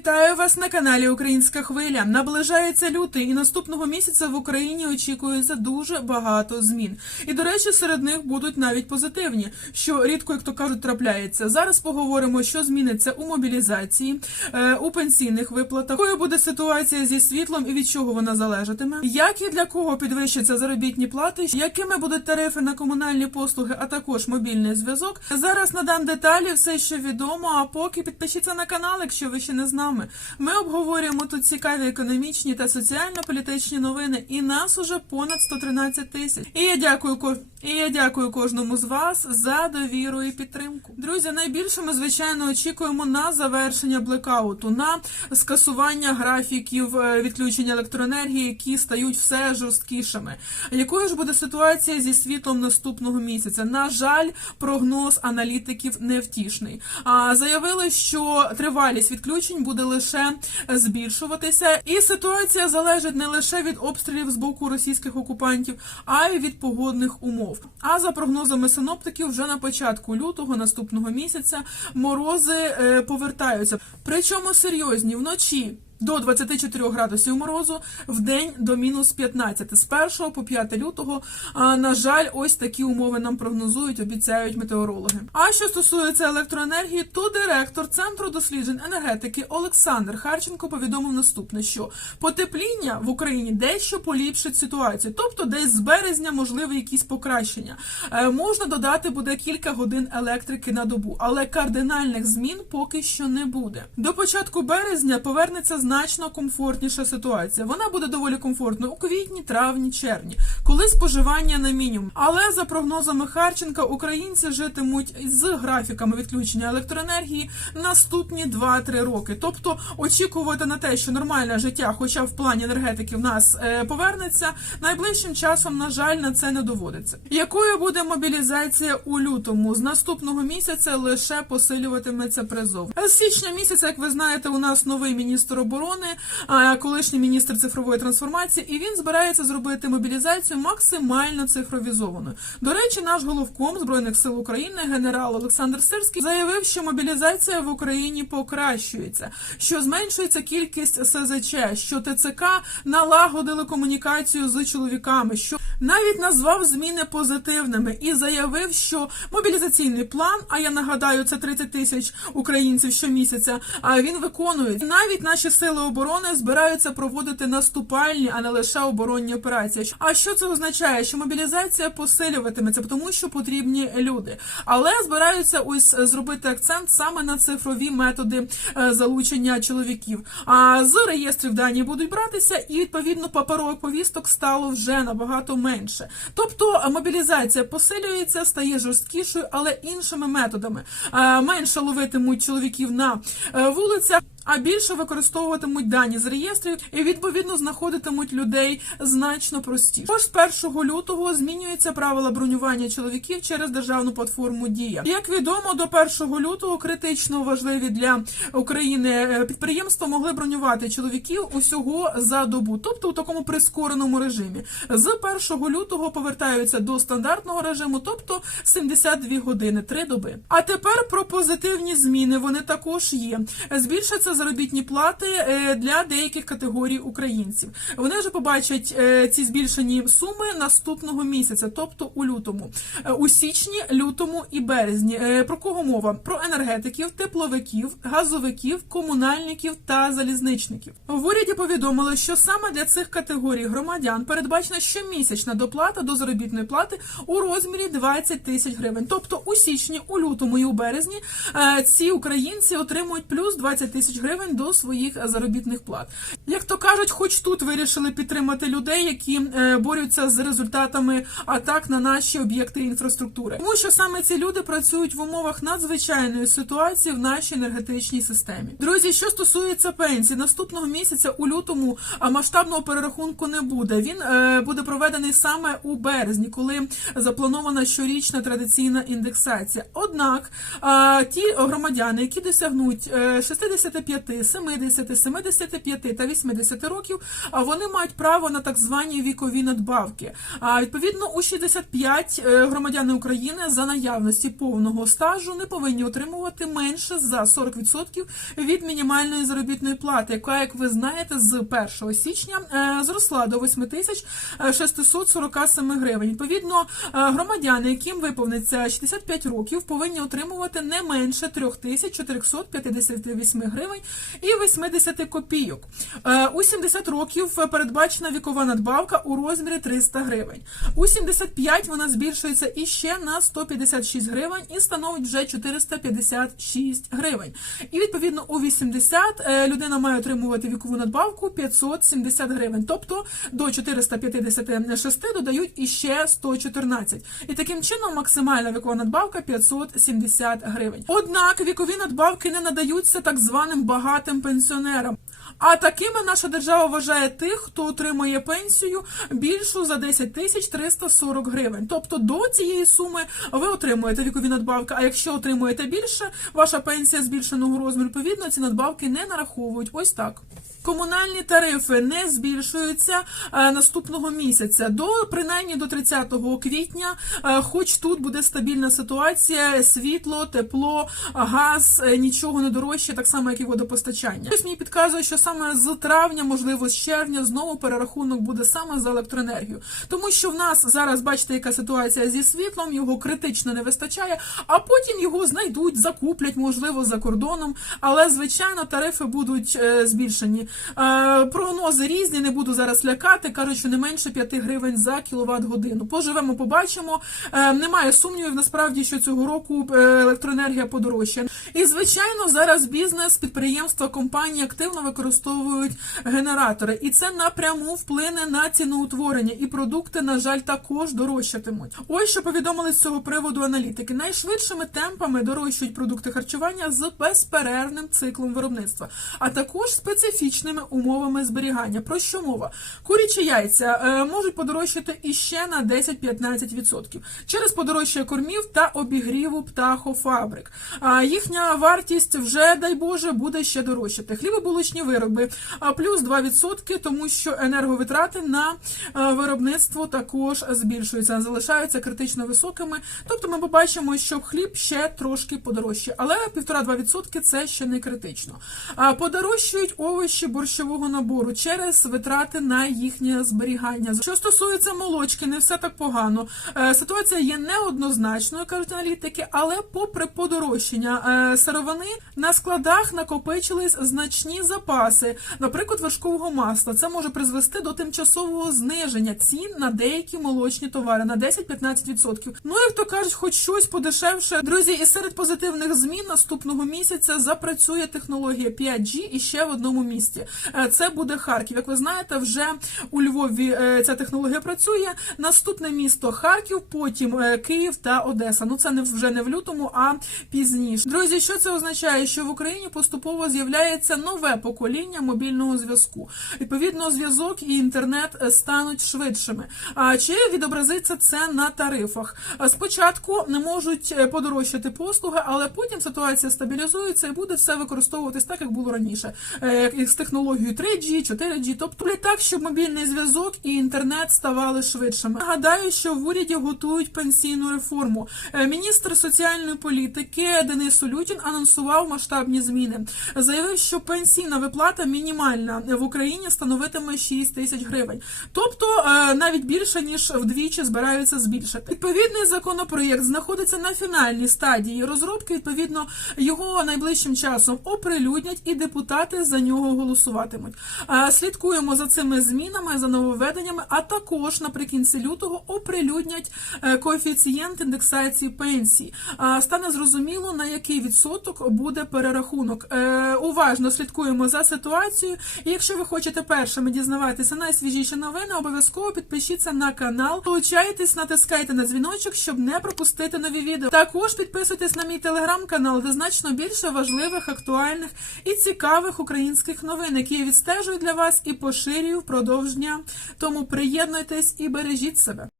Вітаю вас на каналі Українська Хвиля. Наближається лютий, і наступного місяця в Україні очікується дуже багато змін. І до речі, серед них будуть навіть позитивні, що рідко, як то кажуть, трапляється. Зараз поговоримо, що зміниться у мобілізації, е, у пенсійних виплатах, якою буде ситуація зі світлом і від чого вона залежатиме, як і для кого підвищаться заробітні плати, якими будуть тарифи на комунальні послуги, а також мобільний зв'язок. Зараз надам деталі, все що відомо. А поки підпишіться на канал, якщо ви ще не з нами. Ми обговорюємо тут цікаві економічні та соціально-політичні новини, і нас уже понад 113 тисяч. І я дякую і я дякую кожному з вас за довіру і підтримку. Друзі, найбільше ми звичайно очікуємо на завершення блекауту, на скасування графіків е, відключення електроенергії, які стають все жорсткішими. Якою ж буде ситуація зі світлом наступного місяця? На жаль, прогноз аналітиків невтішний. А заявили, що тривалість відключень буде лише збільшуватися, і ситуація залежить не лише від обстрілів з боку російських окупантів, а й від погодних умов. А за прогнозами синоптиків, вже на початку лютого наступного місяця морози е, повертаються. Причому серйозні вночі. До 24 градусів морозу в день до мінус 15 з 1 по 5 лютого. На жаль, ось такі умови нам прогнозують, обіцяють метеорологи. А що стосується електроенергії, то директор центру досліджень енергетики Олександр Харченко повідомив наступне: що потепління в Україні дещо поліпшить ситуацію, тобто десь з березня можливі якісь покращення. Е, можна додати буде кілька годин електрики на добу, але кардинальних змін поки що не буде. До початку березня повернеться значно комфортніша ситуація. Вона буде доволі комфортною у квітні, травні, червні, коли споживання на мінімум. Але за прогнозами Харченка, українці житимуть з графіками відключення електроенергії наступні 2-3 роки. Тобто очікувати на те, що нормальне життя, хоча в плані енергетики в нас е, повернеться, найближчим часом, на жаль, на це не доводиться. Якою буде мобілізація у лютому? З наступного місяця лише посилюватиметься призов. З січня місяця, як ви знаєте, у нас новий міністр оборони, а, колишній міністр цифрової трансформації, і він збирається зробити мобілізацію максимально цифровізованою. До речі, наш головком збройних сил України, генерал Олександр Сирський, заявив, що мобілізація в Україні покращується, що зменшується кількість СЗЧ, що ТЦК налагодили комунікацію з чоловіками, що навіть назвав зміни позитивними і заявив, що мобілізаційний план, а я нагадаю, це 30 тисяч українців щомісяця. Він виконує навіть наші сили оборони збираються проводити наступальні, а не лише оборонні операції. А що це означає? Що мобілізація посилюватиметься, тому що потрібні люди, але збираються ось зробити акцент саме на цифрові методи е, залучення чоловіків. А з реєстрів дані будуть братися, і відповідно паперових повісток стало вже набагато менше. Тобто мобілізація посилюється, стає жорсткішою, але іншими методами. Е, Менше ловитимуть чоловіків на е, вулицях. А більше використовуватимуть дані з реєстрів і відповідно знаходитимуть людей значно простіше. Тож з 1 лютого змінюються правила бронювання чоловіків через державну платформу Дія. Як відомо, до 1 лютого критично важливі для України е, підприємства могли бронювати чоловіків усього за добу, тобто у такому прискореному режимі. З 1 лютого повертаються до стандартного режиму, тобто 72 години, 3 доби. А тепер про позитивні зміни вони також є. Збільшаться заробітні плати е, для деяких категорій українців. Вони вже побачать е, ці збільшені суми наступного місяця, тобто у лютому, Е, у січні, лютому і березні. Про кого мова? Про енергетиків, тепловиків, газовиків, комунальників та залізничників. В уряді повідомили, що саме для цих категорій громадян передбачена щомісячна доплата до заробітної плати у розмірі 20 тисяч гривень. Тобто у січні, у лютому і у березні ці українці отримують плюс 20 тисяч гривень до своїх заробітних плат. Як то кажуть, хоч тут вирішили підтримати людей, які е, борються з результатами атак на наші об'єкти інфраструктури, тому що саме ці люди працюють в умовах надзвичайної ситуації в нашій енергетичній системі. Друзі, що стосується пенсій, наступного місяця у лютому масштабного перерахунку не буде. Він е, буде проведений саме у березні, коли запланована щорічна традиційна індексація. Однак ті громадяни, які досягнуть е, 65 65, 70, 75 та 80 років, вони мають право на так звані вікові надбавки. А відповідно у 65 е, громадяни України за наявності повного стажу не повинні отримувати менше за 40% від мінімальної заробітної плати, яка, як ви знаєте, з 1 січня е, зросла до 8 тисяч 647 гривень. Відповідно, е, громадяни, яким виповниться 65 років, повинні отримувати не менше 3458 гривень і 80 копійок. Е, У 70 років передбачена вікова надбавка у розмірі 300 гривень. У 75 вона збільшується іще на 156 гривень і становить вже 456 гривень. І відповідно у 80 е, людина має отримувати вікову надбавку 570 гривень. Тобто до 456 додають іще 114. І таким чином максимальна вікова надбавка 570 гривень. Однак вікові надбавки не надаються так званим багатим пенсіонерам. А такими наша держава вважає тих, хто отримує пенсію більшу за 10 тисяч 340 гривень. Тобто до цієї суми ви отримуєте вікові надбавки. А якщо отримуєте більше, ваша пенсія збільшеного розміру, відповідно, ці надбавки не нараховують. Ось так. Комунальні тарифи не збільшуються е, наступного місяця до принаймні до 30 квітня. Е, хоч тут буде стабільна ситуація, світло, тепло, газ, е, нічого не дорожче, так само як і водопостачання. Хтось мені підказує, що саме з травня, можливо, з червня, знову перерахунок буде саме за електроенергію, тому що в нас зараз бачите, яка ситуація зі світлом, його критично не вистачає, а потім його знайдуть, закуплять, можливо, за кордоном. Але звичайно, тарифи будуть збільшені. Е, Прогнози різні, не буду зараз лякати. кажуть, що не менше 5 гривень за кіловат годину. Поживемо, побачимо. Е, Немає сумнівів насправді, що цього року е, електроенергія подорожчає. І звичайно, зараз бізнес, підприємства, компанії активно використовують генератори, і це напряму вплине на ціноутворення. І продукти, на жаль, також дорожчатимуть. Ось що повідомили з цього приводу аналітики. Найшвидшими темпами дорожчують продукти харчування з безперервним циклом виробництва, а також специфічними умовами зберігання. Про що мова? Курячі яйця е, можуть подорожчати іще на 10-15% через подорожчання кормів та обігріву птахофабрик. Їхня вартість вже, дай Боже, буде ще дорожчати. Хлібобулочні вироби плюс 2%, тому що енерговитрати на е, виробництво також збільшуються, залишаються критично високими. Тобто ми побачимо, що хліб ще трошки подорожчає, але 1,5-2% це ще не критично. Подорожчують овочі борщового набору через витрати на їхнє зберігання. Що стосується молочки, не все так погано. Е, Ситуація є неоднозначною, кажуть аналітики, але попри подорожчання е, сировини на складах накопичились значні запаси, наприклад, вершкового масла. Це може призвести до тимчасового зниження цін на деякі молочні товари на 10-15%. Ну як то кажуть, хоч щось подешевше. Друзі, і серед позитивних змін наступного місяця запрацює технологія 5G і ще в одному місті. Е, Це буде Харків. Як ви знаєте, вже у Львові е, ця технологія працює. Наступне місто Харків, потім е, Київ та Одеса. Ну це не вже не в лютому, а пізніше. Друзі, що це означає? Що в Україні поступово з'являється нове покоління мобільного зв'язку. Відповідно, зв'язок і інтернет стануть швидшими. А чи відобразиться це на тарифах? Спочатку не можуть подорожчати послуги, але потім ситуація стабілізується і буде все використовуватись так, як було раніше, як з технологією 3G, 4G, тобто так, щоб мобільний зв'язок і інтернет ставали швидшими. Нагадаю, що в уряді готують пенсійну реформу. Е, Міністр соціальної політики Денис Улютін анонсував масштабні зміни. Заявив, що пенсійна виплата мінімальна в Україні становитиме 6 тисяч гривень, тобто е, навіть більше ніж вдвічі збираються збільшити. Відповідний законопроєкт знаходиться на фінальній стадії розробки. Відповідно, його найближчим часом оприлюднять і депутати за нього голосуватимуть. Е, Слідкуємо за цими змінами, за нововведеннями, а також наприкінці лютого оприлюднять е, коефіцієнт індексації пенсій. Е, Стане зрозуміло на який відсоток буде перерахунок. Е, Уважно слідкуємо за ситуацією. І якщо ви хочете першими дізнаватися найсвіжіші новини, обов'язково підпишіться на канал, долучайтесь, натискайте на дзвіночок, щоб не пропустити нові відео. Також підписуйтесь на мій телеграм-канал, де значно більше важливих, актуальних і цікавих українських новин, які я відстежую для вас і поширюю впродовж дня. Тому приєднуйтесь і бережіть себе.